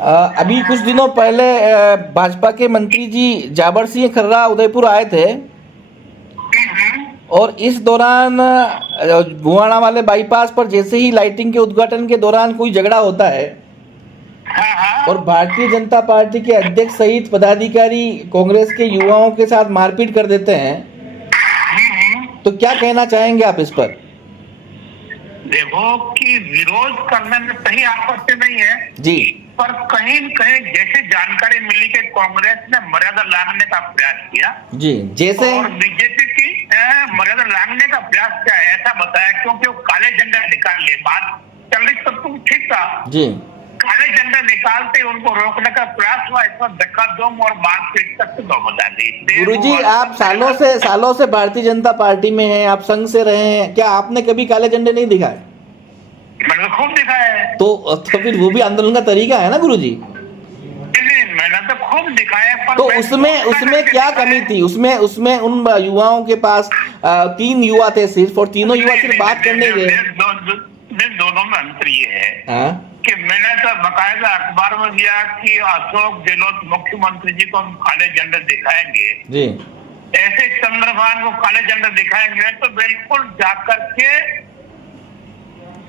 अभी कुछ दिनों पहले भाजपा के मंत्री जी जाबर सिंह खर्रा उदयपुर आए थे और इस दौरान गुवाना वाले बाईपास पर जैसे ही लाइटिंग के उद्घाटन के दौरान कोई झगड़ा होता है और भारतीय जनता पार्टी के अध्यक्ष सहित पदाधिकारी कांग्रेस के युवाओं के साथ मारपीट कर देते हैं, तो क्या कहना चाहेंगे आप इस पर? देखो कि विरोध करने में कहीं आपत्ति नहीं है जी, पर कहीं न कहीं जैसे जानकारी मिली कि कांग्रेस ने मर्यादा लांघने का प्रयास किया जी, जैसे और बीजेपी की मर्यादा लांघने का प्रयास किया ऐसा बताया, क्योंकि वो काले झंडा निकाल लिए। बात चल रही सब कुछ ठीक था जी, काले झंडा निकालते उनको रोकने का प्रयास हुआ, इस पर धक्का-धूम और मारपीट तक तो बता दी। गुरुजी आप सालों से भारतीय जनता पार्टी में हैं, आप संघ से रहे हैं, क्या आपने कभी काले झंडे नहीं दिखाए? मैंने खूब दिखाया है। तो फिर वो भी आंदोलन का तरीका है ना गुरुजी? मैंने तो खूब दिखाया, पर तो उसमें क्या कमी थी? उसमें उन युवाओं के पास 3 युवा थे सिर्फ, और तीनों युवा सिर्फ बात करने गए। दोनों में अंतर ये है कि मैंने तो बकायदा अखबार में दिया कि अशोक गहलोत मुख्यमंत्री जी को हम काले झंडे दिखाएंगे जी, ऐसे चंद्रभान को काले झंडे दिखाएंगे, तो बिल्कुल जाकर के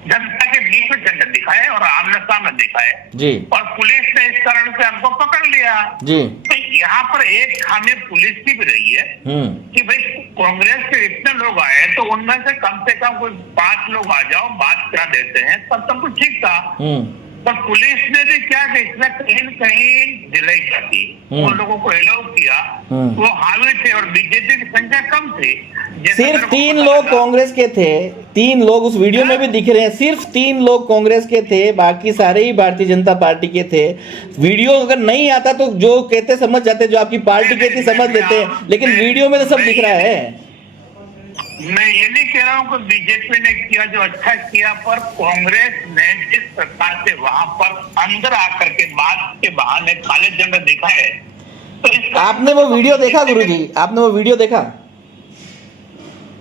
जनता के बीच में झंडे दिखाए और आमने सामने दिखाए जी, और पुलिस ने इस कारण से हमको पकड़ लिया जी। तो यहाँ पर एक खामी पुलिस की भी रही है कि भाई कांग्रेस के इतने लोग आए तो उनमें से कम कोई 5 लोग आ जाओ, बात करा देते हैं, तब तो कुछ ठीक था। पर पुलिस ने भी क्या कि इसमें कहीं न कहीं डिले की, उन लोगों को अलाउ किया, वो हावी थे और बीजेपी की संख्या कम थी। सिर्फ 3 लोग कांग्रेस के थे, 3 लोग उस वीडियो में भी दिख रहे हैं, सिर्फ 3 लोग कांग्रेस के थे, बाकी सारे ही भारतीय जनता पार्टी के थे। वीडियो अगर नहीं आता तो जो कहते समझ जाते, जो आपकी पार्टी कहती समझ लेते, लेकिन वीडियो में तो सब दिख रहा है। मैं ये नहीं कह रहा हूँ कि बीजेपी ने किया जो अच्छा किया, पर कांग्रेस ने जिस प्रकार से वहां पर अंदर आकर के बात के बहाने काले झंडे दिखाए, तो आपने वो वीडियो देखा गुरुजी? आपने वो वीडियो देखा?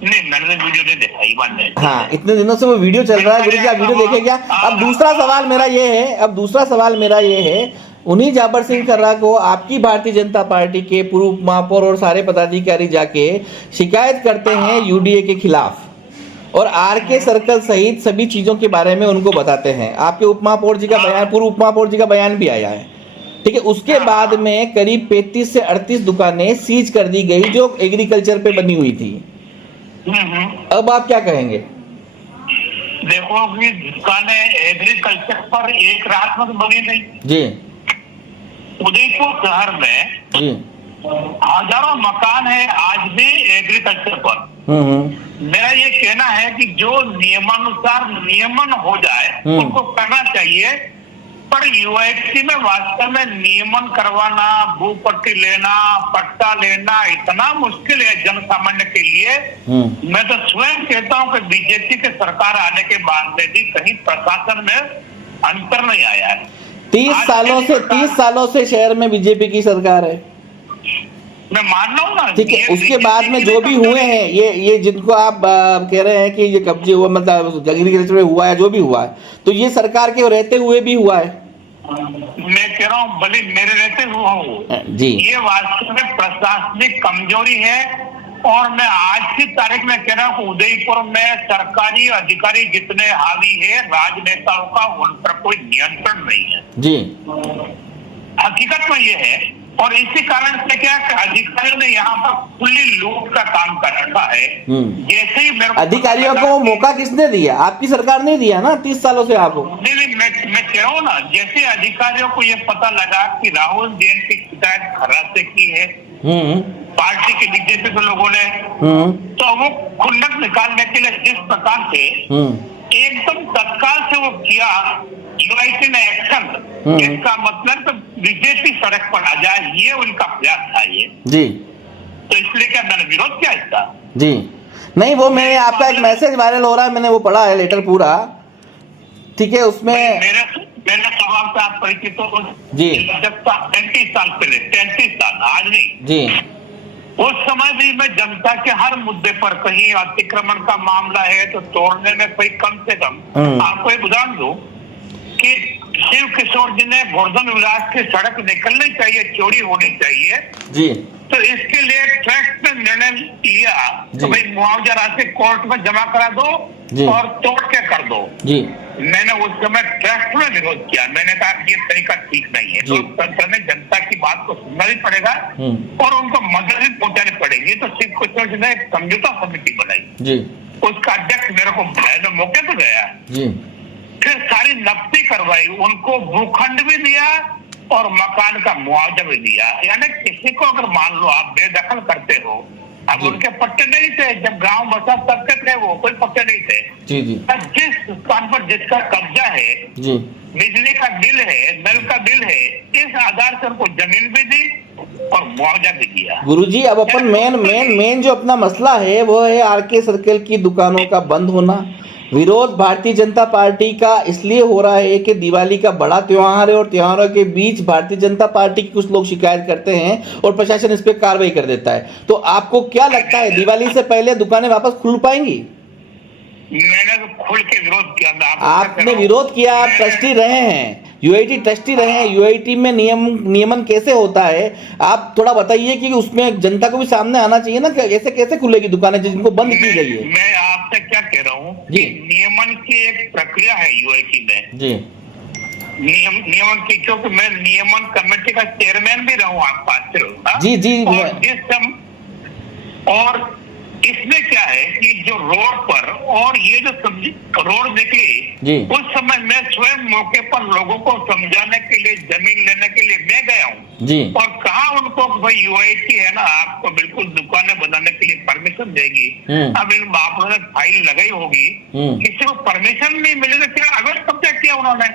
नहीं, मैंने वीडियो नहीं देखा, ये बात नहीं। हाँ, इतने दिनों से वो वीडियो चल रहा है गुरुजी, आप वीडियो देखे क्या? अब दूसरा सवाल मेरा ये है, उन्हीं जाबर सिंह खर्रा को आपकी भारतीय जनता पार्टी के पूर्व महापौर और सारे पदाधिकारी जाके शिकायत करते हैं यूडीए के खिलाफ और आरके सर्कल सहित सभी चीजों के बारे में उनको बताते हैं। आपके उप महापौर जी का बयान, पूर्व उप महापौर जी का बयान भी आया है, ठीक है। उसके बाद में करीब 35 से 38 दुकानें सीज कर दी गई जो एग्रीकल्चर पे बनी हुई थी। अब आप क्या कहेंगे? देखो कि दुकानें एग्रीकल्चर पर एक रात में तो बनी नहीं जी, उदयपुर शहर में जी, हजारों मकान है आज भी एग्रीकल्चर पर। मेरा ये कहना है कि जो नियमानुसार नियमन हो जाए उनको करना चाहिए, पर यूआईटी में वास्तव में नियमन करवाना, भू पट्टी लेना, पट्टा लेना इतना मुश्किल है जन सामान्य के लिए। मैं तो स्वयं कहता हूं कि बीजेपी के सरकार आने के बाद में भी कहीं प्रशासन में अंतर नहीं आया है। 30 सालों से शहर में बीजेपी की सरकार है, मैं मान रहा हूँ ना, ठीक है। उसके बाद में जो भी हुए हैं, ये जिनको आप कह रहे हैं कि ये कब्जे हुआ, मतलब एग्रीकल्चर में हुआ है, जो भी हुआ है, तो ये सरकार के रहते हुए भी हुआ है। मैं कह रहा हूँ भले मेरे रहते हुआ हो जी, ये वास्तव में प्रशासनिक कमजोरी है। और मैं आज की तारीख में कह रहा हूँ उदयपुर में सरकारी अधिकारी जितने हावी है राजनेताओं का, उन पर कोई नियंत्रण नहीं है जी, हकीकत में ये है। और इसी कारण से क्या अधिकारियों ने यहाँ पर खुली लूट का काम कर रखा है। जैसे ही मेरे अधिकारियों को मौका किसने दिया? आपकी सरकार ने दिया ना 30 सालों से आपको। नहीं, मैं कह रहा हूँ ना, जैसे अधिकारियों को ये पता लगा कि राहुल जैन की शिकायत खर्रा से की है पार्टी के बीजेपी के लोगों ने, तो वो खुन्नक निकालने के लिए जिस प्रकार से एकदम तत्काल से वो किया यूआईटी ने एक्शन, इसका मतलब तो बीजेपी सड़क पर आ जाए, ये उनका प्रयास था ये जी। तो इसलिए क्या मैंने विरोध किया इसका जी। नहीं, वो मैंने आपका एक मैसेज वायरल हो रहा है, मैंने वो पढ़ा है लेटर पूरा, ठीक है। उसमें मेरे स्वभाव से आप परिचित हो जी, 33 साल पहले, 33 साल आज नहीं जी, उस समय भी मैं जनता के हर मुद्दे पर, कहीं अतिक्रमण का मामला है तो तोड़ने में कोई कम से कम, आपको एक उदाहरण दूं कि शिव किशोर जी ने गोवर्धन विलास की सड़क निकलनी चाहिए, चोरी होनी चाहिए जी तो इसके लिए ट्रस्ट ने निर्णय लिया तो भाई मुआवजा राशि कोर्ट में जमा करा दो और तोड़ के कर दो जी। मैंने उस समय ट्रस्ट में विरोध किया, मैंने कहा कि ये तरीका ठीक नहीं है, लोकतंत्र में जनता की बात को सुनना भी पड़ेगा और उनको मदद भी पहुंचानी पड़ेगी। तो शिव किशोर जी ने एक समझौता समिति बनाई जी, उसका अध्यक्ष मेरे को मैं मौके पे गया जी, फिर सारी नफ्ती करवाई, उनको भूखंड भी दिया और मकान का मुआवजा भी दिया। यानी किसी को अगर मान लो आप बेदखल करते हो, अब उनके पट्टे नहीं थे, जब गांव बसा तब तक थे, वो कोई पट्टे नहीं थे जी जी। जिस स्थान पर जिसका कब्जा है जी, बिजली का बिल है, नल का बिल है, इस आधार से उनको जमीन भी दी और मुआवजा भी दिया। गुरुजी अब अपन मेन जो अपना मसला है वो है आरके सर्कल की दुकानों का बंद होना। विरोध भारतीय जनता पार्टी का इसलिए हो रहा है कि दिवाली का बड़ा त्योहार है और त्योहारों के बीच भारतीय जनता पार्टी के कुछ लोग शिकायत करते हैं और प्रशासन इस पे कार्रवाई कर देता है। तो आपको क्या लगता है दिवाली से पहले दुकानें वापस खुल पाएंगी? मैंने तो खुल के विरोध किया। आपने विरोध किया, आप ट्रस्टी रहे हैं, यूआईटी ट्रस्टी रहे हैं, यूआईटी में नियमन कैसे होता है आप थोड़ा बताइए कि उसमें जनता को भी सामने आना चाहिए ना, ऐसे कैसे खुलेगी दुकानें जिनको बंद की गई है? मैं आपसे क्या कह रहा हूँ जी, नियमन की एक प्रक्रिया है यूआईटी में जी, नियमन की, क्योंकि मैं नियमन कमेटी का चेयरमैन भी रहूं आपका आश्चर्य जी जी। और इसमें क्या है कि जो रोड पर और ये जो सब्जी रोड निकली उस समय मैं स्वयं मौके पर लोगों को समझाने के लिए, जमीन लेने के लिए मैं गया हूँ जी, और कहा उनको भाई यूआईटी है ना, आपको बिल्कुल दुकानें बनाने के लिए परमिशन देगी। अब इन बापों ने फाइल लगाई होगी, किसी को परमिशन नहीं मिले तो क्या अगर कब्जा किया उन्होंने?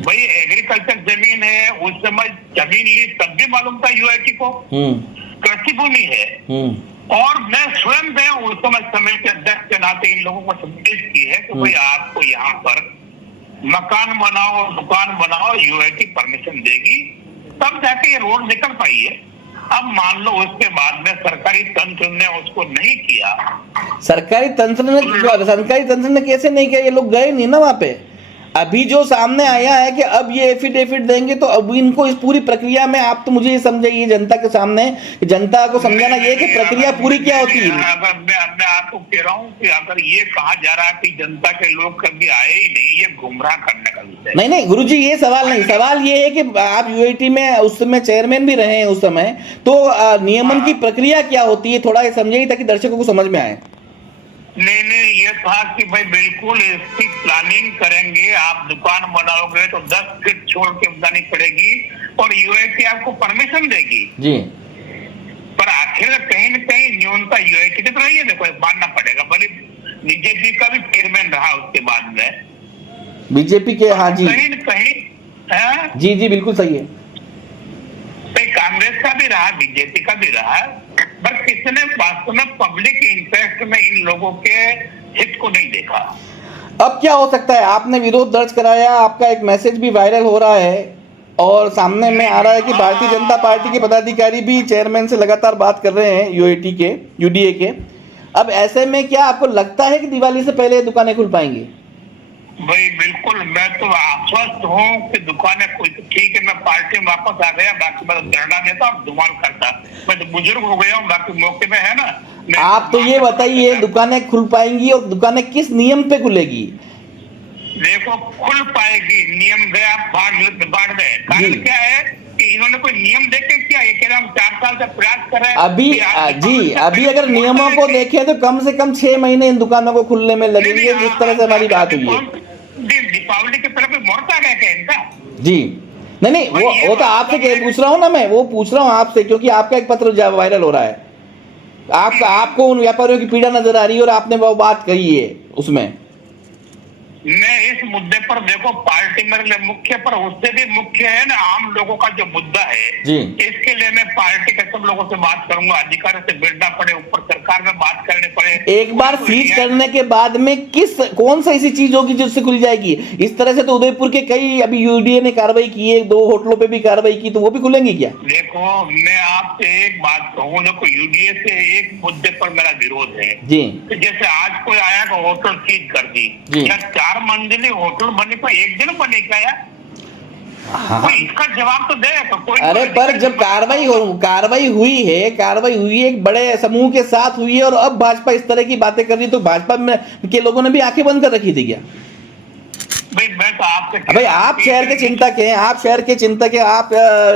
भाई एग्रीकल्चर जमीन है, उस समय जमीन ली तब भी मालूम था यूआईटी को कृषि भूमि है। और मैं स्वयं गया उस समय समिति के अध्यक्ष के नाते इन लोगों को संदेश की है कि भाई आपको यहाँ पर मकान बनाओ, दुकान बनाओ, यूआईटी परमिशन देगी तब जाके ये रोड निकल पाई है। अब मान लो उसके बाद में सरकारी तंत्र ने उसको नहीं किया। सरकारी तंत्र ने कैसे नहीं किया? ये लोग गए नहीं ना वहां पे। अभी जो सामने आया है कि अब ये एफिडेविट देंगे तो अब इनको इस पूरी प्रक्रिया में आप तो मुझे ये समझाइए जनता के सामने, जनता को समझाना ये कि प्रक्रिया पूरी क्या होती है। अगर मैं आपको कह रहा हूँ कि अगर ये कहा जा रहा है कि जनता के लोग कभी आए ही नहीं, ये गुमराह करने का विषय। नहीं गुरुजी ये सवाल नहीं, सवाल ये है कि आप यूआईटी में उस समय चेयरमैन भी रहे हैं उस समय, तो नियमन की प्रक्रिया क्या होती है थोड़ा समझाइए ताकि दर्शकों को समझ में आए। नहीं ये था कि भाई बिल्कुल इसकी प्लानिंग करेंगे, आप दुकान बनाओगे तो 10 फीट छोड़ के बनानी पड़ेगी और यूआईटी आपको परमिशन देगी जी, पर आखिर कहीं न कहीं न्यूनता यूआईटी की तो रही है, देखो मानना पड़ेगा। भले बीजेपी का भी चेयरमैन रहा उसके बाद में, बीजेपी के, हाँ जी, कहीं न कहीं जी जी बिल्कुल सही है, कांग्रेस का भी रहा, बीजेपी का भी रहा, पर किसने वास्तव में पब्लिक इंटरेस्ट में इन लोगों के हित को नहीं देखा। अब क्या हो सकता है? आपने विरोध दर्ज कराया, आपका एक मैसेज भी वायरल हो रहा है और सामने में आ रहा है कि भारतीय जनता पार्टी के पदाधिकारी भी चेयरमैन से लगातार बात कर रहे हैं यूआईटी के, यूडीए के। अब ऐसे में क्या आपको लगता है कि दिवाली से पहले दुकानें खुल पाएंगी? भाई बिल्कुल, मैं तो आश्वस्त हूँ कि दुकानें कोई तो ठीक है, मैं पार्टी में वापस आ गया, बाकी मैं धरना देता और धुआं करता, मैं तो बुजुर्ग हो गया हूँ, बाकी मौके में है ना। आप तो ये बताइए दुकानें खुल पाएंगी और दुकानें किस नियम पे खुलेगी? देखो खुल पाएगी, नियम गया बाढ़ में, कारण क्या है कि इन्होंने कोई नियम देखे क्या? ये कह रहे हम 4 साल से प्रयास कर रहे हैं अभी अगर नियमों को देखें तो कम से कम 6 महीने इन दुकानों को खुलने में लगेंगे, जिस तरह से हमारी बात हुई है। दीपावली के तरफ मुहूर्त आ गया क्या इनका? जी नहीं वो तो आपसे पूछ रहा हूँ ना, मैं वो पूछ रहा हूँ आपसे क्योंकि आपका एक पत्र वायरल हो रहा है, आपको उन व्यापारियों की पीड़ा नजर आ रही है और आपने वो बात कही है उसमें। मैं इस मुद्दे पर देखो पार्टी मेरे लिए मुख्य, पर उससे भी मुख्य है ना आम लोगों का जो मुद्दा है जी, इसके लिए मैं पार्टी के सब लोगों से बात करूंगा, अधिकारी से बैठना पड़े, ऊपर सरकार में बात करनी पड़े। एक बार सीज करने के बाद में कौन सा ऐसी चीज होगी जिससे खुल जाएगी? इस तरह से तो उदयपुर के कई अभी यूडीए ने कार्रवाई की है, 2 होटलों पे भी कार्रवाई की, तो वो भी खुलेंगी क्या? देखो मैं आपसे एक बात कहूँ, देखो यूडीए से एक मुद्दे पर मेरा विरोध है जी, जैसे आज कोई आया तो होटल सीज कर दी, 4 मंजिली होटल बने पर एक दिन बने क्या? हाँ कोई इसका जवाब तो दे। तो कोई अरे पर जब कार्रवाई हुई है एक बड़े समूह के साथ हुई है और अब भाजपा इस तरह की बातें कर रही है, तो भाजपा में के लोगों ने भी आंखें बंद कर रखी थी क्या? भाई मैं तो आपसे भाई आप शहर के चिंतक हैं, आप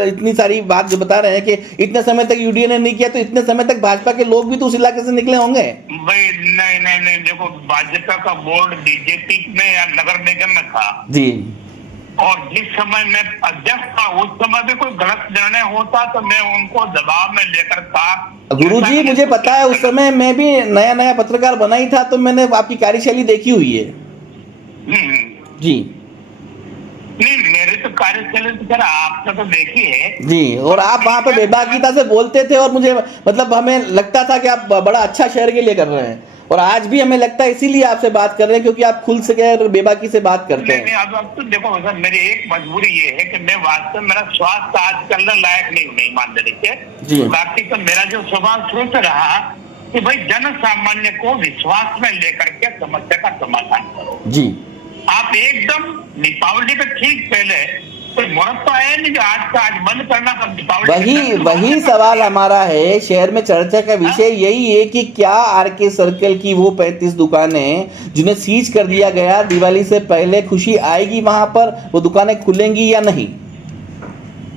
इतनी सारी बात जो बता रहे हैं कि इतने समय तक यूडीए ने नहीं किया, तो इतने समय तक भाजपा के लोग भी तो उस इलाके से निकले होंगे। भाई नहीं देखो, भाजपा का बोर्ड बीजेपी में या नगर निगम में था जी, और जिस समय मैं अध्यक्ष था उस समय भी कोई गलत निर्णय होता तो मैं उनको दबाव में लेकर था। गुरुजी मुझे पता है, उस समय मैं भी नया पत्रकार बना ही था, तो मैंने आपकी कार्यशैली देखी हुई है जी। नहीं, मेरे तो कार्यशैली तो सर आपने तो देखी है जी, और आप वहां पे बेबाकीता से बोलते थे और मुझे मतलब हमें लगता था कि आप बड़ा अच्छा शहर के लिए कर रहे हैं, और आज भी हमें लगता है इसीलिए आपसे बात कर रहे हैं क्योंकि आप खुल से बेबाकी से बात करते हैं। नहीं, अब तो देखो सर, मेरी एक मजबूरी ये है कि मैं वास्तव में मेरा स्वास्थ्य आज चलने लायक नहीं हूँ ईमानदारी से। बाकी तो मेरा जो स्वभाव शुरू से रहा कि भाई जन सामान्य को विश्वास में लेकर के समस्या का समाधान करो जी। आप एकदम दीपावली के ठीक पहले कोई मुहूर्त तो आया नहीं, आज का आज बंद करना, अब दीपावली वही सवाल हमारा है। शहर में चर्चा का विषय यही है कि क्या आरके सर्कल की वो 35 दुकानें जिन्हें सीज कर दिया गया, दिवाली से पहले खुशी आएगी वहां पर, वो दुकानें खुलेंगी या नहीं?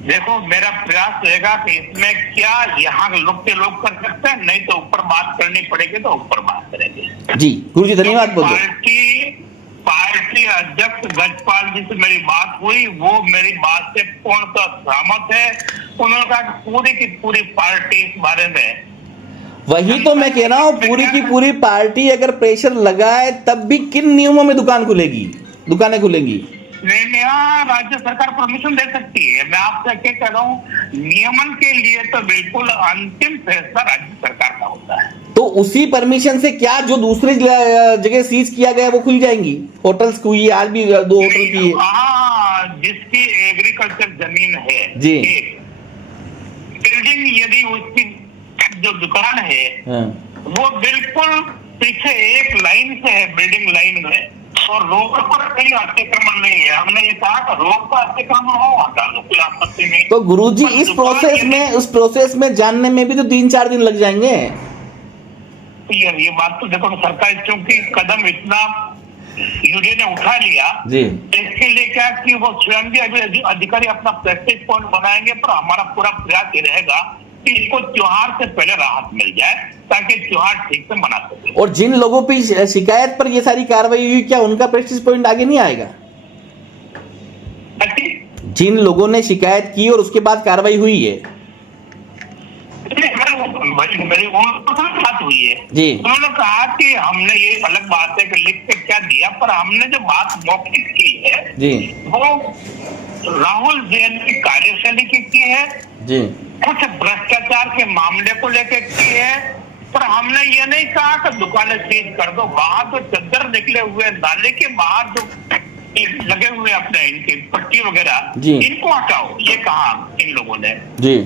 देखो, मेरा प्रयास रहेगा कि इसमें क्या यहाँ लोग कर सकते हैं, नहीं तो ऊपर बात करनी पड़ेगी तो ऊपर बात करेंगे जी। गुरुजी धन्यवाद। बोलिए। पार्टी अध्यक्ष गजपाल जी से मेरी बात हुई, वो मेरी बात से पूर्णतः सहमत है। उन्होंने कहा कि पूरी की पूरी पार्टी इस बारे में, वही तो मैं कह रहा हूँ, पूरी की पूरी पार्टी अगर प्रेशर लगाए तब भी किन नियमों में दुकानें खुलेंगी? नहीं, हाँ, राज्य सरकार परमिशन दे सकती है। मैं आपसे क्या कह रहा हूँ, नियमन के लिए तो बिल्कुल अंतिम फैसला राज्य सरकार का होता है। तो उसी परमिशन से क्या जो दूसरी जगह सीज किया गया वो खुल जाएंगी? होटल्स हुई है, आज भी 2 होटल की है। हाँ, जिसकी एग्रीकल्चर जमीन है जी, बिल्डिंग यदि उसकी जो दुकान है वो बिल्कुल पीछे एक लाइन से है, बिल्डिंग लाइन में, और रोड पर कहीं अतिक्रमण नहीं है। हमने ये कहा कि रोड का अतिक्रमण हो, कोई आपत्ति नहीं। तो गुरुजी इस प्रोसेस में जानने में भी तो 3-4 दिन लग जाएंगे यार। ये बात तो देखो, सरकार चूंकि कदम इतना यूडीए ने उठा लिया जी, इसके लिए क्या कि वो स्वयं भी अभी अधिकारी अपना प्रैक्टिस पॉइंट बनाएंगे, पर हमारा पूरा प्रयास ये रहेगा कि इनको त्योहार से पहले राहत मिल जाए ताकि त्योहार ठीक से मना सके। और जिन लोगों पे शिकायत पर ये सारी कार्रवाई हुई, क्या उनका प्रैक्टिस पॉइंट आगे नहीं आएगा? जिन लोगों ने शिकायत की और उसके बाद कार्रवाई हुई है, मेरी बात हुई है जी, उन्होंने कहा कि हमने ये अलग बात है कि लिख के क्या दिया, पर हमने जो बात मौखिक की है जी, वो राहुल जैन की कार्यशैली की है जी, कुछ भ्रष्टाचार के मामले को लेकर की है, पर हमने ये नहीं कहा कि दुकानें सीज कर दो। वहां तो चद्दर निकले हुए नाले के बाहर जो लगे हुए अपने इनकी पट्टी वगैरह, इनको हटाओ, ये कहा इन लोगों ने जी।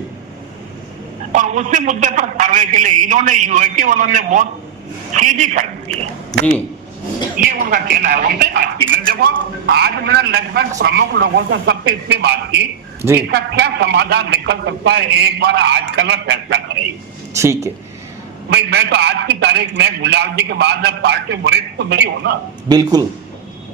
और उसी मुद्दे पर कार्रवाई के लिए इन्होंने यूएके उन्होंने बहुत सीधी कर दी है जी, ये उनका कहना है। उनसे बात की मैंने, देखो आज मैंने लगभग प्रमुख लोगों से सबसे इसलिए बात की इसका क्या समाधान निकल सकता है, एक बार आज कल में फैसला करेगी। ठीक है भाई, मैं तो आज की तारीख में गुलाब जी के बाद पार्टी वरिष्ठ तो नहीं हूँ ना, बिल्कुल,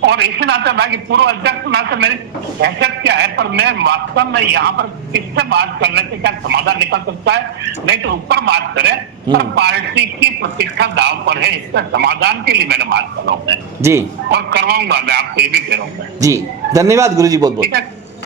और इसी नाते बाकी पूर्व अध्यक्ष नाते मेरी हैसियत क्या है, पर मैं वास्तव में यहाँ पर किससे बात करने से क्या समाधान निकल सकता है, नहीं तो ऊपर बात करें, पर पार्टी की प्रतिष्ठा दाव पर है, इसका समाधान के लिए मैंने बात कर रहा हूँ जी, और करवाऊंगा मैं, आपको ये भी कह रहा हूँ जी। धन्यवाद गुरुजी, बहुत बहुत।